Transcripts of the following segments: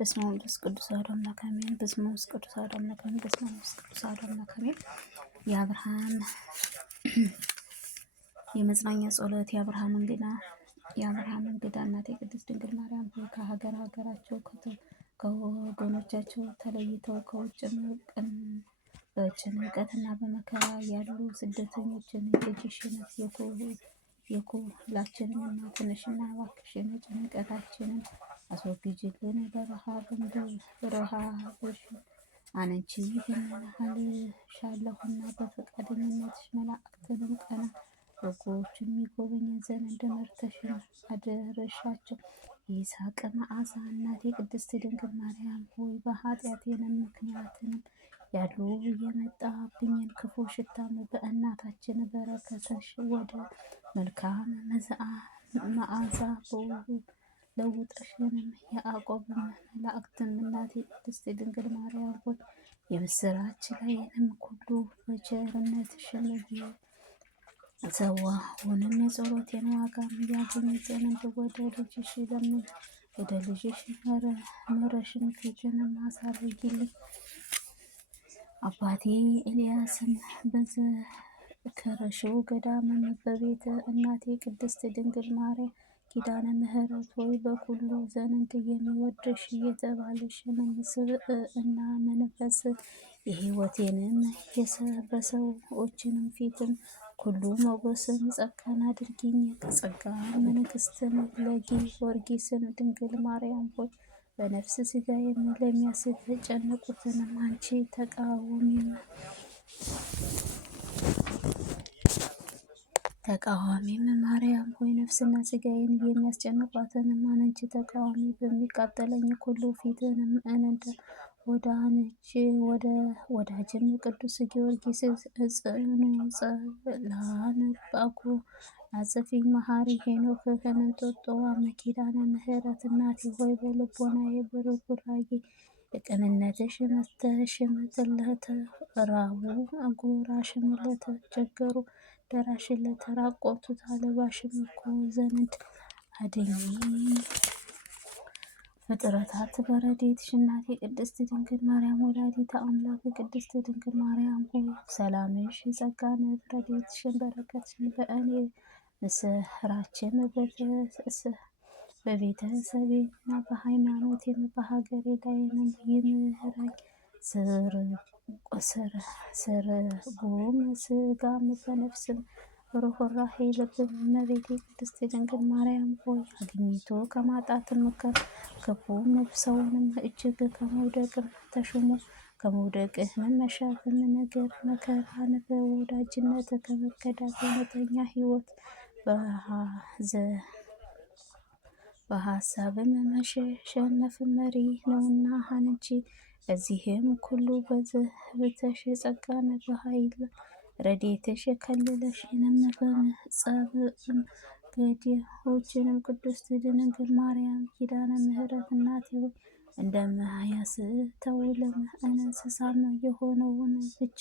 በስመ አብ ወመንፈስ ቅዱስ አሐዱ አምላክ አሜን። በስመ አብ ወመንፈስ ቅዱስ አሐዱ አምላክ አሜን። በስመ አብ ወመንፈስ ቅዱስ አሐዱ አምላክ አሜን። የአብርሃም የመጽናኛ ጸሎት የአብርሃም እንግዳ እናቴ ቅድስት ድንግል ማርያም ሆይ ከሀገራቸው ከወገኖቻቸው ተለይተው በጭንቀትና በመከራ ያሉ ስደተኞችን ልጅሽን የኩላችንን እናትነሽና እባክሽን ጭንቀታችንን አስወግጅልን። በረሃብሽን አንቺ ይህንልሻለሁና በፈቃደኝነትሽ መላእክትንም ቀና በጎችን የሚጎበኝን ዘንድ መርተሽን አደረሻቸው። የይስሐቅ መዓዛ እናቴ ቅድስት ድንግል ማርያም ሆይ በኃጢአቴንም ምክንያትንም ያሉ የመጣብኝን ክፉ ሽታም በእናታችን በረከተሽ ወደ መልካም መዓዛ ለውጠሽንም የያዕቆብም መላእክትም እናቴ ቅድስት ድንግል ማርያም ሆይ የምስራች ላይንም ሁሉ በቸርነትሽን ዘዋውንም የጸሎቴን ዋጋም ያገኝ ዘንድ ወደ ልጅሽ ምረሽን ፊትንም አሳርጊልኝ። አባቴ ኤልያስን በዘከረሽው ገዳምን በቤተ እናቴ ቅድስት ድንግል ማርያም ኪዳነ ምሕረት ሆይ በኩሉ ዘንድ የሚወድሽ የተባለሽን ስብዕና መንፈስ የሕይወቴንም በሰዎችንም ፊትም ሁሉ ሞገስን ጸጋን አድርጊኝ። ከጸጋ መንግሥትን ለጊዮርጊስን ድንግል ማርያም ሆይ በነፍስ ሥጋ ለሚያስጨንቁትንም አንቺ ተቃዋሚም ማርያም ሆይ ነፍስና ሥጋዬን የሚያስጨንቋትንም አንቺ ተቃዋሚ በሚቃጠለኝ ሁሉ ፊትንም እንደ ወዳጅም ቅዱስ ጊዮርጊስ እጽኑ ጸላን ባኩ አጽፊኝ መሐሪ ሄኖክ ከንንጦጦዋ ኪዳነ ምሕረት እናቴ ሆይ በልቦናዬ በርጉራጌ የቅንነትሽ መተሽም ለተራቡ አጎራሽም ለተቸገሩ ደራሽን ለተራቆቱት አለባሽም እኮ ዘንድ አድኝ። ፍጥረታት በረድኤትሽ እናቴ ቅድስት ድንግል ማርያም ወላዲተ አምላክ ቅድስት ድንግል ማርያም ሆይ ሰላምሽ ጸጋን ረድኤትሽን በረከትሽን በእኔ ምስራችን በቤተሰቤና በሃይማኖቴም በሀገሬ ላይንም ይምራኝ። ስርጉም ስጋም በነፍስም ርኅራኄ ልብም እመቤቴ ቅድስት ድንግል ማርያም ሆይ አግኝቶ ከማጣትም ክፉም ሰውንም እጅግ ከመውደቅም ተሹሞ ከመውደቅህም መሻትም ነገር መከራን በወዳጅነት ከመከዳት እውነተኛ ሕይወት በሀሳብም መሸነፍ መሪ ነውና አንቺ በዚህም ሁሉ በዝህብተሽ ጸጋን በኃይል ረድኤትሽ ከልለሽንም በጸብም ገድሆችንም ቅድስት ድንግል ማርያም ኪዳነ ምሕረት እናቴ ሆይ እንደማያስተውልም እንስሳም የሆነውን ብቻ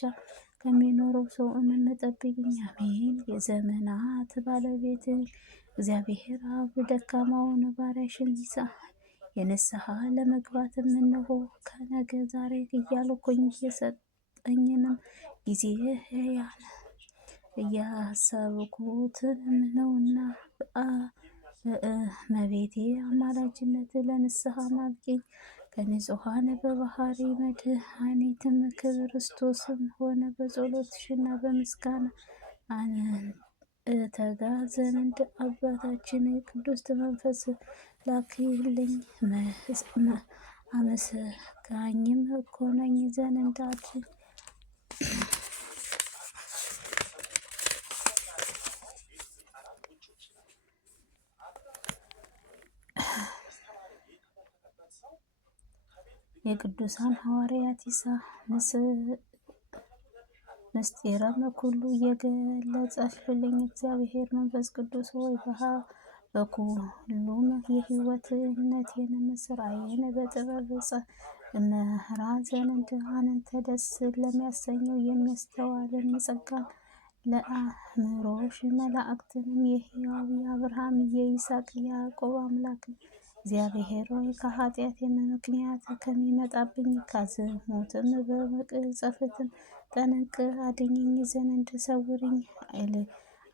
ከሚኖረው ሰው ጠብቂኝ። አሜን። የዘመናት ባለቤት እግዚአብሔር አብ ደካማውን ባሪያሽን የንስሐ ለመግባትም እነሆ ከነገ ዛሬ እያልኩኝ የሰጠኝንም ጊዜ እያሰብኩትም ነውና በእመቤቴ አማላጅነት ለንስሐ አብቂኝ። ከንጹሐን በባህሪ መድኃኒትም ክርስቶስም ሆነ በጸሎትሽና በምስጋና እተጋ ዘንድ አባታችን ቅዱስ መንፈስ ላክልኝ። አመስጋኝም እኮነኝ ዘንድ አድርግ። የቅዱሳን ሐዋርያት ምስጢረም ሁሉ የገለጸልኝ እግዚአብሔር መንፈስ ቅዱስ ሆይ በኩሉም የሕይወትነቴንም ሥራዬን በጥበብ እመራ ዘንድ አንተ ደስ ለሚያሰኘው የሚያስተዋልን ጸጋን ለአእምሮሽ መላእክትንም የሕያው የአብርሃም የይስሐቅ የያዕቆብ አምላክ እግዚአብሔር ሆይ ከኃጢአቴም ምክንያት ከሚመጣብኝ ከዝሙትም በመቅሰፍትም ጠንቅ አድኝኝ ዘንድ ሰውርኝ።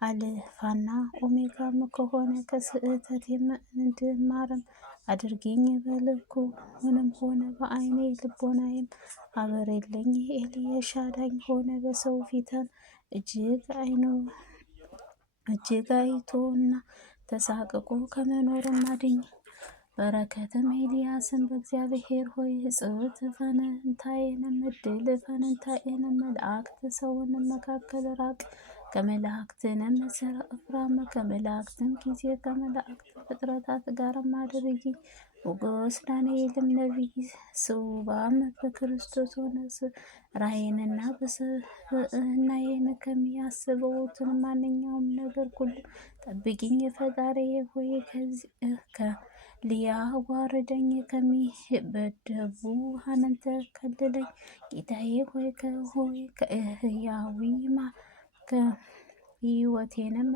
አልፋና ኦሜጋም ከሆነ ከስህተቴም እንድማርም አድርጊኝ። በልኩ ምንም ሆነ በዓይኔ ልቦናዬም አበሬልኝ። ኤልየሻዳኝ ሆነ በሰው ፊትን እጅግ አይቶና ተሳቅቆ ከመኖርም አድኝ። በረከትም ኤልያስን በእግዚአብሔር ሆይ እጽውት ፈንታዬንም እድል ፈንታዬንም መላእክት ሰውን መካከል ራቅ። ከመላእክትንም ስፍራም ከመላእክትም ጊዜ ከመላእክት ፍጥረታት ጋርም አድርጊኝ። ንጉሥ ዳንኤልም ነቢይ ስውባም በክርስቶስ ሆነ ራእይንና በስብዕናዬን ከሚያስቡትን ማንኛውም ነገር ሁሉ ጠብቂኝ። ፈጣሪዬ ሆይ ሊያዋርደኝ ከሚበደቡ አንተ ከልለኝ። ጌታዬ ሆይ ሕይወቴንም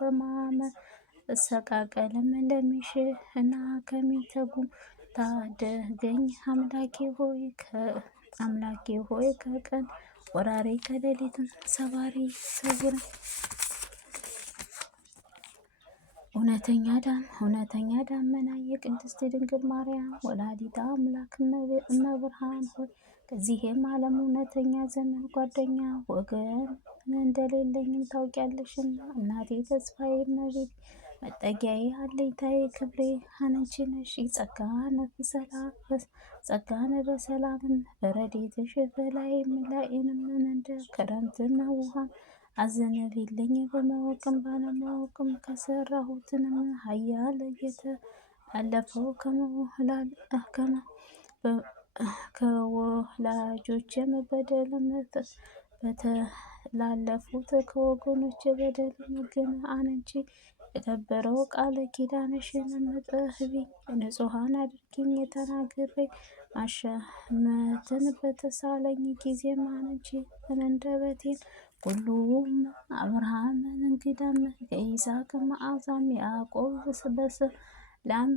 በማመሰቃቀልም ለሚሽና ከሚተጉም ታደገኝ። አምላኬ ሆይ ከቀን ወራሪ ከሌሊትም ሰባሪ ሰውረኝ። እውነተኛ ዳመና የቅድስት ድንግል ማርያም ወላዲተ አምላክ እመብርሃን ሆይ ከዚህም ዓለም እውነተኛ ዘመን ጓደኛ ወገን እንደሌለኝም ታውቂያለሽና፣ እናቴ ተስፋዬ እመቤቴ መጠጊያዬ አለኝታዬ ክብሬ አንቺ ነሽ። ጸጋን በሰላምም በረድኤትሽ በላይም ላይንም እንደ ክረምትም ውሃም አዘነቢልኝ። በማወቅም ባለማወቅም ከሰራሁትንም ኃያል የተላለፈው ከወላጆቼም በደልም በተላለፉት ከወገኖቼ በደልም ግን አንቺ የከበረው ቃል ኪዳንሽንም ጠብቂኝ። ንጹሐን አድርጊኝ። ተናግሬ ማሸመትን በተሳለኝ ጊዜም አንቺ አንደበቴን ሁሉም አብርሃምን እንግዳም የይስሐቅ መዓዛም ያዕቆብ በሰላም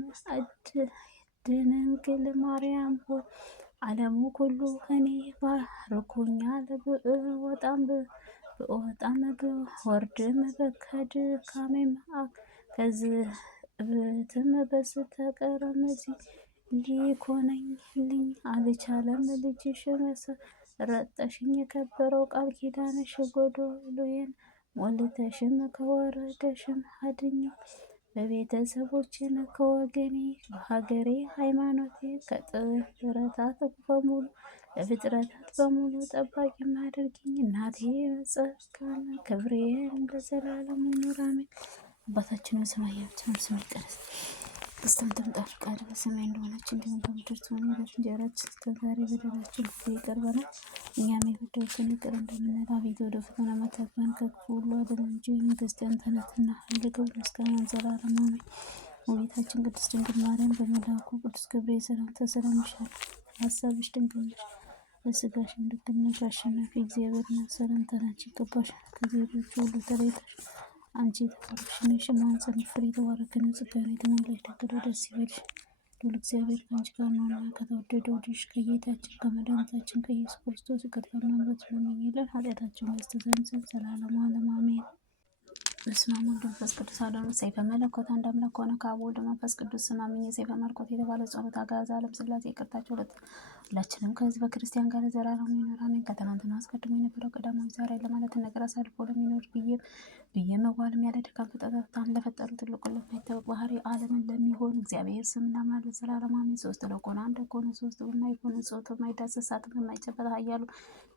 ድንግል ማርያም ሆይ ዓለሙ ሁሉ እኔ ባርኮኛል። ብወጣም ብወርድም ከድካሜም ከዝብትም በስተቀር ሊኮነኝልኝ አልቻለም። ልጅሽ መሰረጠሽኝ የከበረው ቃል ኪዳንሽ ጎዶሎዬን ሞልተሽም ከወረደሽም አድኝ። በቤተሰቦቼን ከወገኔ በሀገሬ ሃይማኖቴ ለፍጥረታት በሙሉ ጠባቂ አድርጊኝ። እናቴ ጸጋን ክብሬን ለዘላለም ይኑር አሜን። አባታችን በሰማይ የምትኖር ስምህ ይቀደስ፣ መንግስትህ ትምጣ፣ ፈቃድህ በሰማይ እንደሆነች እንዲሁም በምድር ትሁን። የዕለት እንጀራችንን ስጠን ዛሬ፣ በደላችንን ሁሉ ይቅር በለን እኛም የበደሉንን ይቅር እንደምንል፣ አቤቱ ወደ ፈተና አታግባን ከክፉ ሁሉ አድነን እንጂ መንግሥት ያንተ ናትና፣ ኃይል፣ ክብር፣ ምስጋና ለዘላለሙ አሜን። እመቤታችን ቅድስት ድንግል ማርያም በመልአኩ ቅዱስ ገብርኤል ሰላምታ ሰላም ይልሻል። በሐሳብሽ ድንግል ነሽ፣ በሥጋሽም ድንግል ነሽ። አሸናፊ እግዚአብሔር እናት ሰላምታ ላንቺ ይገባሻል። ከሴቶች ሁሉ ተለይተሽ አንቺ የተባረክሽ ነሽ፣ የማኅፀንሽ ፍሬ የተባረከ ነው። ጸጋን የተሞላሽ ድንግል ሆይ ደስ ይበልሽ፣ ልዑል እግዚአብሔር ከአንቺ ጋር ነውና፣ ከተወደደው ልጅሽ ከጌታችን ከመድኃኒታችን ከኢየሱስ ክርስቶስ ይቅርታና ምሕረት ለምኝልን ኃጢአታችንን ያስተሰርይ ዘንድ ዘላለሙ ዓለም አሜን። በስመ አብ ወወልድ ወመንፈስ ቅዱስ አሐዱ አምላክ። ሰይፈ መለኮት አንድ አምላክ ሆነ ከአብ ወወልድ ወመንፈስ ቅዱስ ስም አምኜ ሰይፈ መለኮት የተባለ ጸሎት አጋዕዝ ዓለም ሥላሴ ይቅርታቸው ሁላችንም ከሕዝበ ክርስቲያን ጋር ዘላለሙ ይኑር አሜን። ከትናንትና አስቀድሞ የነበረው ቀዳማዊ ዛሬ ለማለት ነገር አሳልፎ ለሚኖር ብዬ መዋልም ያለ ድካም ፍጥረታትን ለፈጠሩ ትልቁ ለማይታወቅ ባህሪ ዓለምን ለሚሆን እግዚአብሔር ስም እናምናለን ዘላለሙ አሜን። ሶስት ለሆነ አንድ ከሆነ ሶስት በማይሆን እጽዋት በማይዳሰስ እሳትም በማይጨበጥ ኃያሉ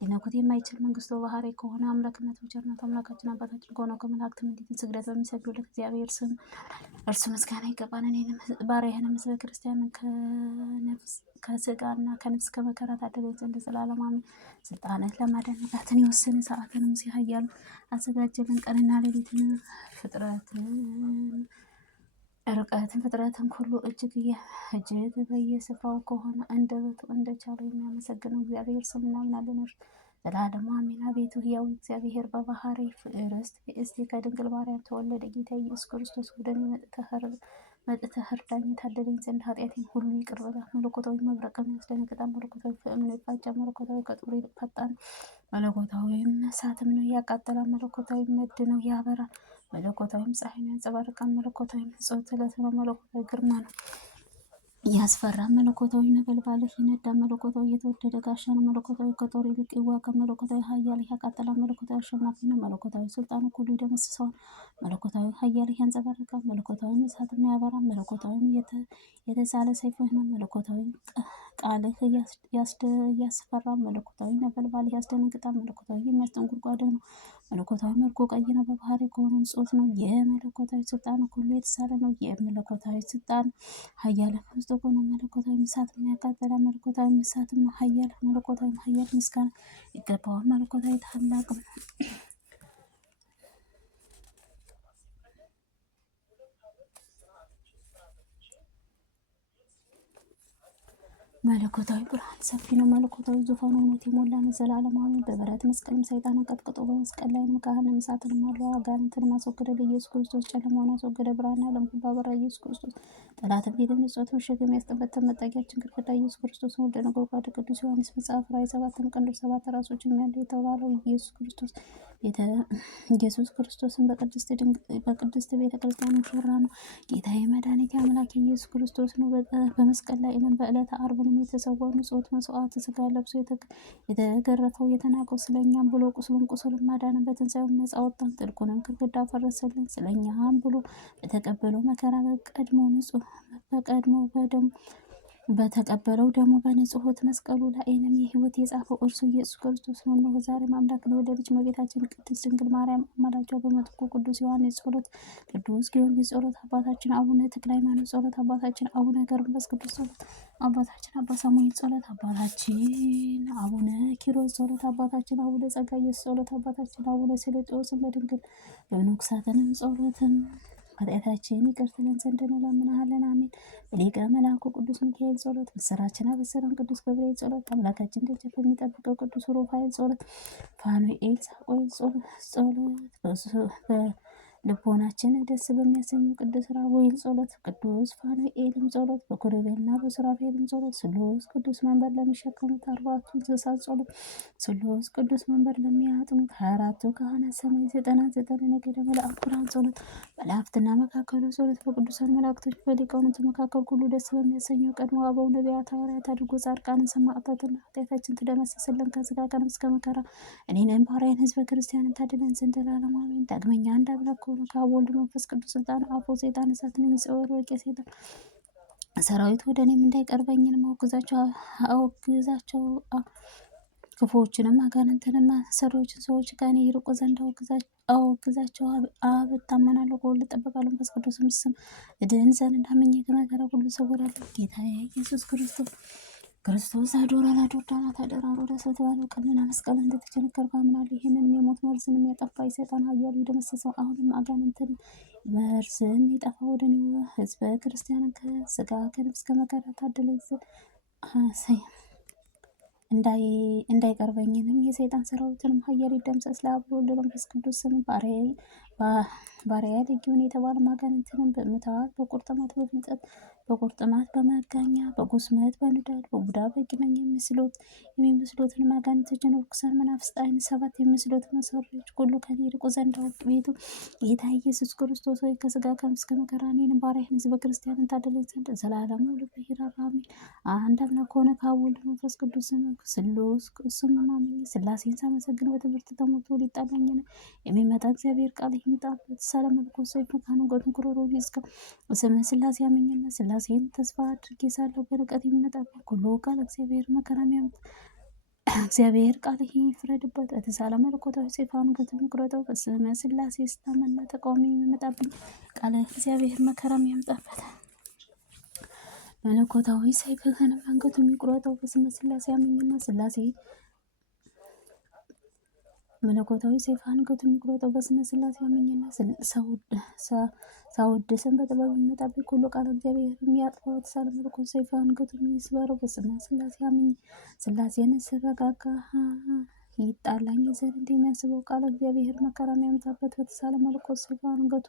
ሊነኩት የማይችል መንግስቱ ባህሪ ከሆነ አምላክነቱ ቸርነቱ አምላካችን አባታችን ከሆነው ከመላእክት ምልክት ስግደት በሚሰግዱለት እግዚአብሔር ስም እርሱ ምስጋና ይገባል። እኔንም ባሪያህንም ሕዝበ ክርስቲያንን ከስጋና ከነፍስ ከመከራ ታደገኝ ዘንድ ዘላለሙ አሜን። ስልጣንህ ለማዳን መብራትን የወሰነ ሰዓትን ሙሴ ኃያሉ አዘጋጀልን። ቀንና ሌሊትን ፍጥረትን ሁሉ እጅግ በየስፍራው ከሆነ አንደበቱ እንደቻለው የሚያመሰግነው እግዚአብሔር ስም እናምናለን ዘላለሙ አሜን። አቤቱ ሕያው እግዚአብሔር በባሕርይ ርስት ብእሲት ከድንግል ማርያም ተወለደ። ጌታ ኢየሱስ ክርስቶስ ወደ እኔ መጥተህ መጥተህ እርዳኝ የታደለኝ ዘንድ ኃጢአቴን ሁሉ ይቅር በላት። መለኮታዊ መብረቅን ያስደነግጣል። መለኮታዊ ፍምን ይፋጃል። መለኮታዊ ከጦር ይልቅ ፈጣን መለኮታዊም እሳትም ነው ያቃጠላል። መለኮታዊ መድ ነው ያበራል። መለኮታዊም ፀሐይን ያንጸባርቃል። መለኮታዊ ጽሑፍ ዕለት ነው። መለኮታዊ ግርማ ነው ያስፈራ። መለኮታዊ ነበልባልህ ይነዳል። መለኮታዊ የተወደደ ጋሻ ነው። መለኮታዊ ከጦር ይልቅ ይዋጋል። መለኮታዊ ኃያልህ ያቃጠላል። መለኮታዊ አሸናፊ ነው። መለኮታዊ ስልጣኑ ሁሉ ይደመስሰዋል። መለኮታዊ ኃያልህ ያንጸባርቃል። መለኮታዊ እሳትን ያበራል። መለኮታዊ የተሳለ ሰይፍህ ነው። መለኮታዊ ቃልህ ያስፈራል። መለኮታዊ ነበልባልህ ያስደነግጣል። መለኮታዊ የሚያስጠን ጉድጓድህ ነው። መለኮታዊ መልኩ ቀይ ነው። በባህሪ ከሆነ ንጹህ ነው። የመለኮታዊ ስልጣን ሁሉ የተሳለ ነው። የመለኮታዊ ስልጣን ኃያል ውስጥ ሆነ መለኮታዊ እሳትም ያቃጠላል። መለኮታዊ እሳትም ኃያል መለኮታዊ ኃያል ምስጋና ይገባዋል። መለኮታዊ ታላቅ መለኮታዊ ብርሃን ሰፊ ነው። መለኮታዊ ዙፋኑ እውነት የሞላ ነው። ዘላለማዊ በብረት መስቀልም ሰይጣንን ቀጥቅጦ በመስቀል ላይ ገሃነመ እሳትንም አለው። አጋንንትን አስወገደ። ኢየሱስ ክርስቶስ ጨለማውን አስወገደ። ብርሃን ዓለም ሁሉ አበራ። ኢየሱስ ክርስቶስ ጠላትን ፊት ንጹሕ መሸከም ያስጠበተን መጠጊያችን ግድግዳ ኢየሱስ ክርስቶስ ወልደ ነጎድጓድ ቅዱስ ዮሐንስ መጽሐፍ ራዕይ 7 ቀንዶች 7 ራሶችን ያለው የተባለው ኢየሱስ ክርስቶስን በቅድስት ቤተ ክርስቲያን ሙሽራ ነው። ጌታዬ መድኃኒቴ አምላኬ ኢየሱስ ክርስቶስ ነው። በመስቀል ላይ በዕለተ ዓርብንም የተሰዋው ንጹሕ መስዋዕት ሥጋ ለብሶ የተገረፈው የተናቀው ስለኛም ብሎ ቁስሉን ማዳንን በትንሣኤውም ነፃ ወጣን። ጥልቁንም ግድግዳ ፈረሰልን ስለኛም ብሎ በተቀበለው መከራ በተቀበለው ደግሞ በንጹሕት መስቀሉ ላይንም የሕይወት የጻፈው እርሱ ኢየሱስ ክርስቶስ ነው። እነሆ ዛሬም አምላክን የወለደች እመቤታችን ቅድስት ድንግል ማርያም አማላጇ በመጥምቁ ቅዱስ ዮሐንስ ጸሎት፣ ቅዱስ ጊዮርጊስ ጸሎት፣ አባታችን አቡነ ተክለ ሃይማኖት ጸሎት፣ አባታችን አቡነ ገብረ መንፈስ ቅዱስ ጸሎት፣ አባታችን አባ ሳሙኤል ጸሎት፣ አባታችን አቡነ ኪሮስ ጸሎት፣ አባታችን አቡነ ጸጋ ኢየሱስ ጸሎት፣ አባታችን አቡነ ስልጤዎስን በድንግል በንኩሳትንም ጸሎትም ኃጢአታችን ይቅር ትለን ዘንድ እንለምንሃለን። አሜን። በሊቀ መልአኩ ቅዱስ ሚካኤል ጸሎት ምስራችን አበሰረን ቅዱስ ገብርኤል ጸሎት አምላካችን ደጅ የሚጠብቀው ቅዱስ ሩፋኤል ጸሎት ፋኑኤል ሳቆል ጸሎት ልቦናችን ደስ በሚያሰኘው ቅዱስ ራጉኤል ጸሎት ቅዱስ ፋኑኤልም ጸሎት በኪሩቤልና በሱራፌልም ጸሎት ስሉስ ቅዱስ መንበር ለሚሸከሙት 4ቱ እንስሳት ጸሎት ስሉስ ቅዱስ መንበር ለሚያጥኑት 24ቱ ካህናት ሰማይ 99 ነገደ መላእክት ጸሎት መላእክትና መካከሉ ጸሎት በቅዱሳን መላእክቶች በሊቃውንት መካከል ሁሉ ደስ በሚያሰኘው ቀድሞ አበው ነቢያት ሐዋርያት አድርጎ ጻድቃንን ሰማዕታትን ኃጢአታችን ትደመስስልን ከሥጋ ከነፍስ እስከ መከራ እኔንም ባሪያን ሕዝበ ክርስቲያንን ታድነን ዘንድ ለዓለሙ አሜን። ዳግመኛ አንድ አምላክ ከአብ ወልድ መንፈስ ቅዱስ ስልጣን አፎ ሰይጣን እሳትን የሚጸወር ሰይጣን ሰራዊት ወደ እኔም እንዳይቀርበኝንም አውግዛቸው ክፉዎችንም አጋንንትንም አሰሪዎችን ሰዎች ከእኔ ይርቁ ዘንድ አወግዛቸው። አብ እታመናለሁ፣ በወልድ እጠበቃለሁ፣ መንፈስ ቅዱስም ስም እድን ዘንድ አምኜ ከመከራ ሁሉ እሰወራለሁ። ጌታዬ ኢየሱስ ክርስቶስ አዶራ ላዶርዳናት አደራሮ ለሰተባለው ቀንና መስቀል እንደተቸነከርኩ አምናለሁ። ይህንን የሞት መርዝን የሚያጠፋ የሰይጣን ኃያሉ የደመሰሰው አሁንም አጋንንትን መርዝን የጠፋ ወደ እኔ ሕዝበ ክርስቲያንን ከሥጋ ከነፍስ ከመከራ ታደለኝ እንዳይቀርበኝንም የሰይጣን ሰራዊትንም ኃያል ይደምሰስ። ለአብ ለወልድ ለመንፈስ ቅዱስ ስም ባሪያ ልጊዮን የተባለ አጋንንትንም በምትሃት በቁርጥማት በፍልጠት በቁርጥማት በመጋኛ በጉስመት በንዳድ በቡዳ በቂመኝ የሚመስሉትን አጋንንቶችን ርኩሳን መናፍስት ዓይን 7 የሚመስሉትን መሰሪዎች ሁሉ ከኔ ይርቁ ዘንድ አቤቱ ጌታ ኢየሱስ ክርስቶስ ሆይ ከሥጋ ከነፍስ ከመከራ እኔንም ባሪያህን ሕዝበ ክርስቲያንን ታደለኝ ዘንድ ዘላለሙ ልብህ አሜን። አንድ አምላክ ከሆነ ከአብ ወልድ መንፈስ ቅዱስ ስሉስ ስም አምኜ ሥላሴን ሳመሰግን በትምህርት ተሞልቶ ሊጣላኝ የሚመጣ እግዚአብሔር ቃል ይምጣበት። ሰለመልኮት ሰይፍ ካንገቱን ኩረሮ ይዝጋ። ስመ ሥላሴ አመኘና ሥላሴን ተስፋ አድርጌ ሳለሁ በርቀት የሚመጣብኝ ሁሉ ቃል እግዚአብሔር ቃል ይፍረድበት። በተሳለ መለኮታዊ ሰይፍ አንገቱን ቁረጠው። በስመ ሥላሴ ስታመና ተቃዋሚ የሚመጣብኝ ቃል እግዚአብሔር መከራም ያምጣበት። መለኮታዊ ሰይፍህንም አንገቱን የሚቆረጠው በስመ ሥላሴ አመኘና ሥላሴ መለኮታዊ ሰይፍ አንገቱን የሚቆረጠው በስመ ሥላሴ አመኘና ሳወድስም በጥበብ የሚመጣብኝ ሁሉ ቃል እግዚአብሔር የሚያጥፋው። የተሳለ መለኮት ሰይፍ አንገቱን የሚስበረው በስመ ሥላሴ አመኘ። ሥላሴን ስረጋጋ ይጣላኝ ዘንድ የሚያስበው ቃል እግዚአብሔር መከራ የሚያመጣበት በተሳለ መለኮት ሰይፍ አንገቱ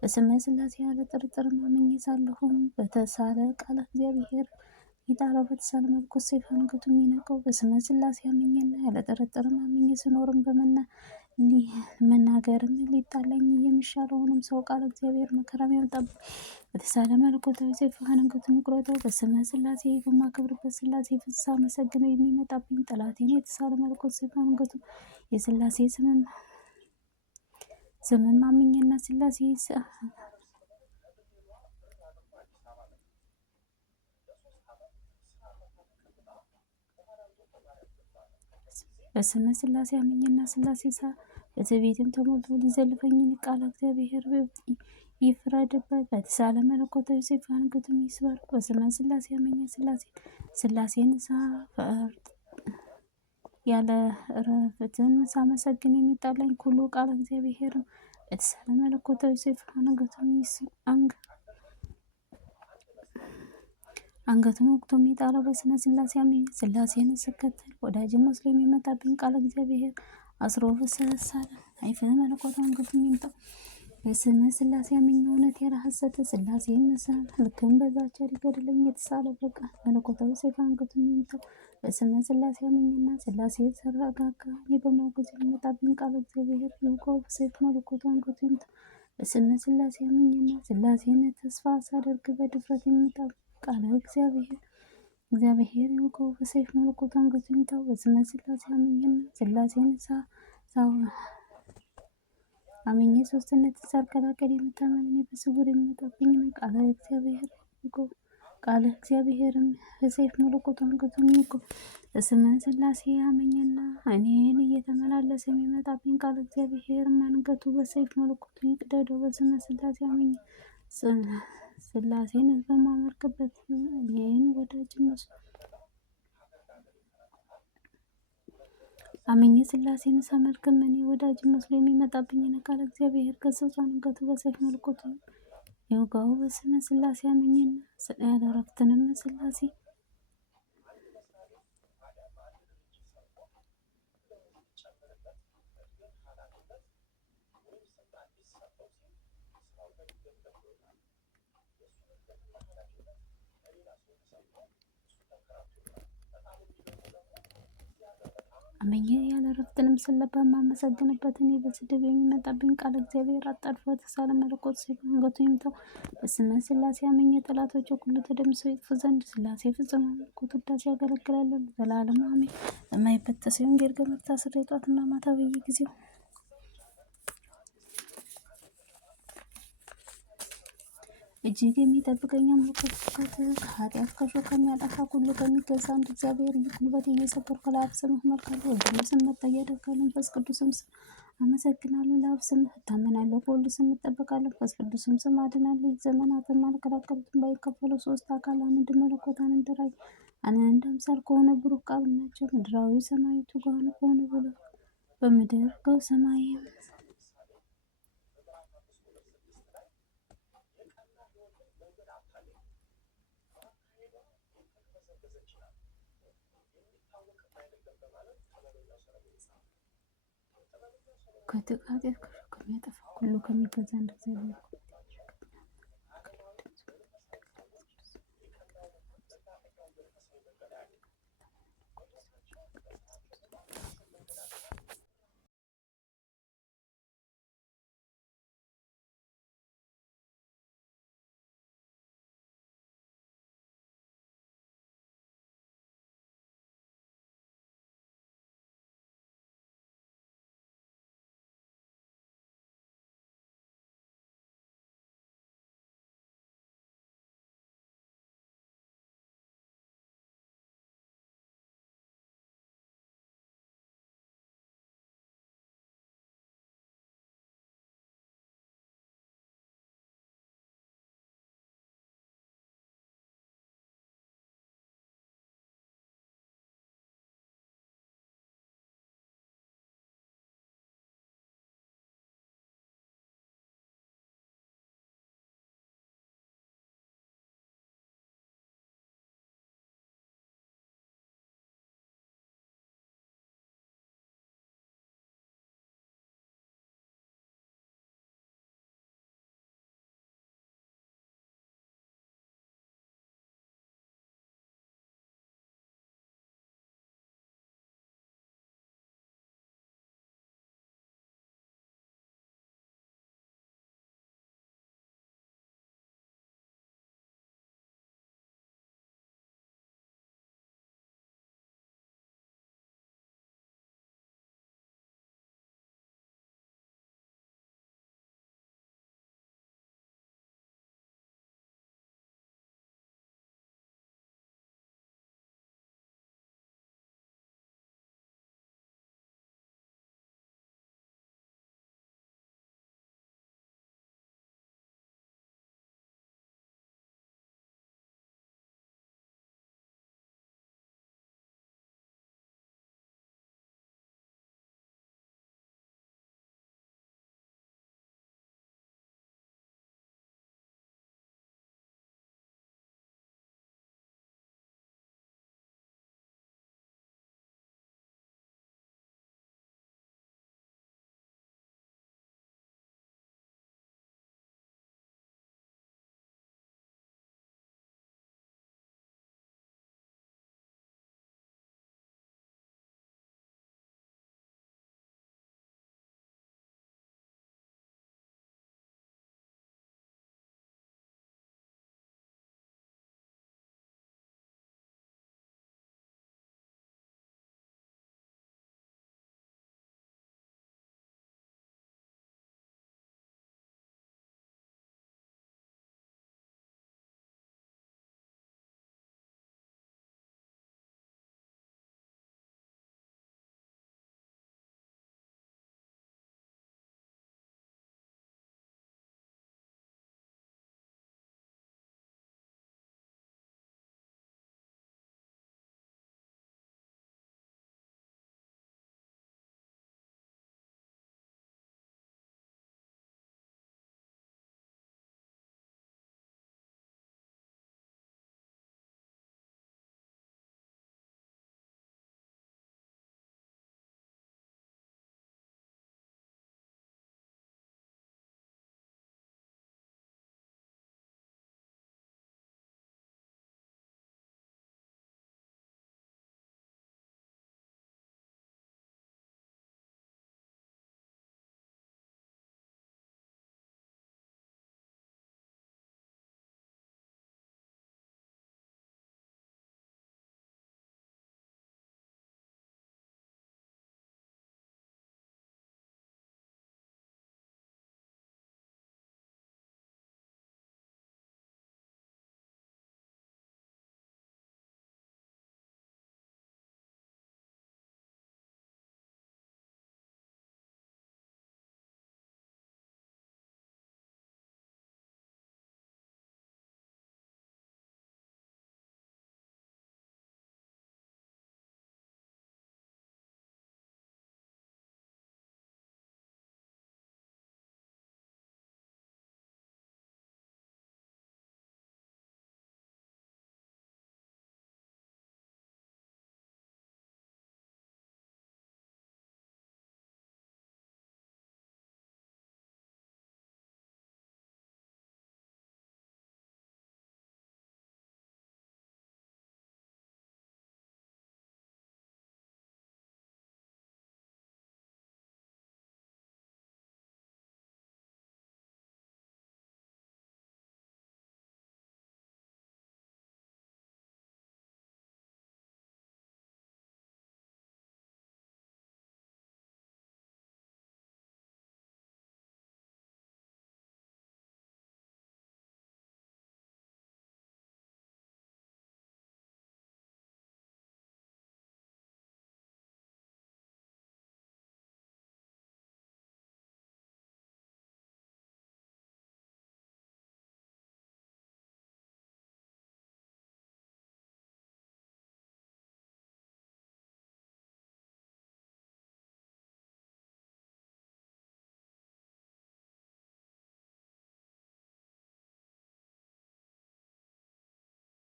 በስመ ሥላሴ ያለ ጥርጥር አምኜ ሳለሁም በተሳለ ቃል እግዚአብሔር ይጣላው በተሳለ መለኮት ሰይፍ አንገቱ የሚነቀው በስመ ሥላሴ አምኜና ያለ ጥርጥር አምኜ ስኖርም መናገርም ሊጣላኝ የሚሻለውንም ሰው ቃል እግዚአብሔር መከራ የሚያመጣበት በተሳለ መለኮታዊ ሰይፍ አንገቱን ይቁረጠው። በስመ ሥላሴ በማከብርበት ሥላሴ ፊት ሳመሰግነው የሚመጣብኝ ጠላቴን የተሳለ መለኮት ሰይፍ አንገቱ የሥላሴ ስምም አምኜና ሥላሴ በስመ ሥላሴ አምኜና ሥላሴ በትዕቢትም ተሞልቶ ሊዘልፈኝ ቃል እግዚአብሔር ይፍረድበት። በተሳለ መለኮታዊ ሰይፍ አንገቱን ይስበር። በስመ ሥላሴ አምኜ ሥላሴን ሳፈርድ ያለ እረፍትን ሳመሰግን የሚጣላኝ ሁሉ ቃል እግዚአብሔር በተሳለ መለኮታዊ ሰይፍ አንገቱን ወቅቶ የሚጣለው በስመ ሥላሴ አምኜ ሥላሴን ስከተል ወዳጅ መስሎ የሚመጣብኝ ቃል እግዚአብሔር አስሮ በተሳለ ሰይፍ መለኮት አንገቱን ይምጣው። በስመ ሥላሴ አምኜ እውነት የሐሰት ሥላሴ ይመስላል ልክም በዛቻ ሊገድለኝ የተሳለ በቃ መለኮታዊ ሰይፍ አንገቱን ይምጣው። በስመ ሥላሴ አምኜና ሥላሴ ተረጋጋ በማውገዝ የሚመጣብኝ ቃል እግዚአብሔር ይውቀው በሰይፍ መለኮት አንገቱ ይምጣው። በስመ ሥላሴ አምኜና ሥላሴን ተስፋ ሳደርግ በድፍረት የሚመጣ ቃል እግዚአብሔር ይውቀው በሰይፍ መለኮት አንገቱ ይምጣው። በስመ ሥላሴ አምኜና ሥላሴን አምኜ ሦስትነትን ሳልቀላቅል የምታመን እኔ በስውር የሚመጣብኝ ቃል እግዚአብሔር ይውቀው። ቃል እግዚአብሔርም በሰይፍ መለኮት አንገቱን ይውቀው። በስመ ሥላሴ አምኜና እኔን እየተመላለሰ የሚመጣብኝ ቃል እግዚአብሔር አንገቱ በሰይፍ መለኮቱ ይቅደደው። በስመ ሥላሴ አምኜ ሥላሴን በማመልክበት እኔን ወዳጅ መስሎ አምኜ ሥላሴን ሳመልክም እኔ ወዳጅ መስሎ የሚመጣብኝን ቃል እግዚአብሔር ገስጾ አንገቱ በሰይፍ መለኮቱ ይውጋው። በስመ ሥላሴ አምኜና ያለ እረፍትንም ሥላሴ አምኜ ያለ እረፍትንም በማመሰግንበት እኔ በስድብ የሚመጣብኝ ቃል እግዚአብሔር አጣድፎ በተሳለ መለኮት ሰይፍ አንገቱ ይምታው። በስመ ሥላሴ አምኜ ጠላቶቼ ሁሉ ተደምስሰው ይጥፉ ዘንድ ሥላሴ ፍጹም መለኮት ውዳሴ ያገለግላል ዘላለም አሜን። በማይበጠስ የወንጌል ገመድ ታስሬ ጧትና ማታ በየጊዜው እጅግ የሚጠብቀኝ አምላክ ከኃጢአት ከሾህ ከሚያጠፋ ሁሉ ከሚገዛ አንድ እግዚአብሔር ጉልበት እየሰበርኩ ለአብ ስምህ እመልካለሁ። ወልድም ስም መጠጊያ አደርጋለሁ። መንፈስ ቅዱስም ስም አመሰግናለሁ። ለአብ ስምህ እታመናለሁ። በወልድ ስም እጠበቃለሁ። መንፈስ ቅዱስም ስም አድናለሁ። ዘመናትን አልከላከሉትም ባይከፈሉ ሶስት አካል አንድ መለኮት አንድ ራእይ አንድ አምሳል ከሆነ ብሩክ ቃል ናቸው። ምድራዊ ሰማያዊ ትጉሃን ከሆነ ብለው በምድር ከሰማይ ከጥቃት ከሚያጠፋ ሁሉ ከሚገዛ አንድ እግዚአብሔር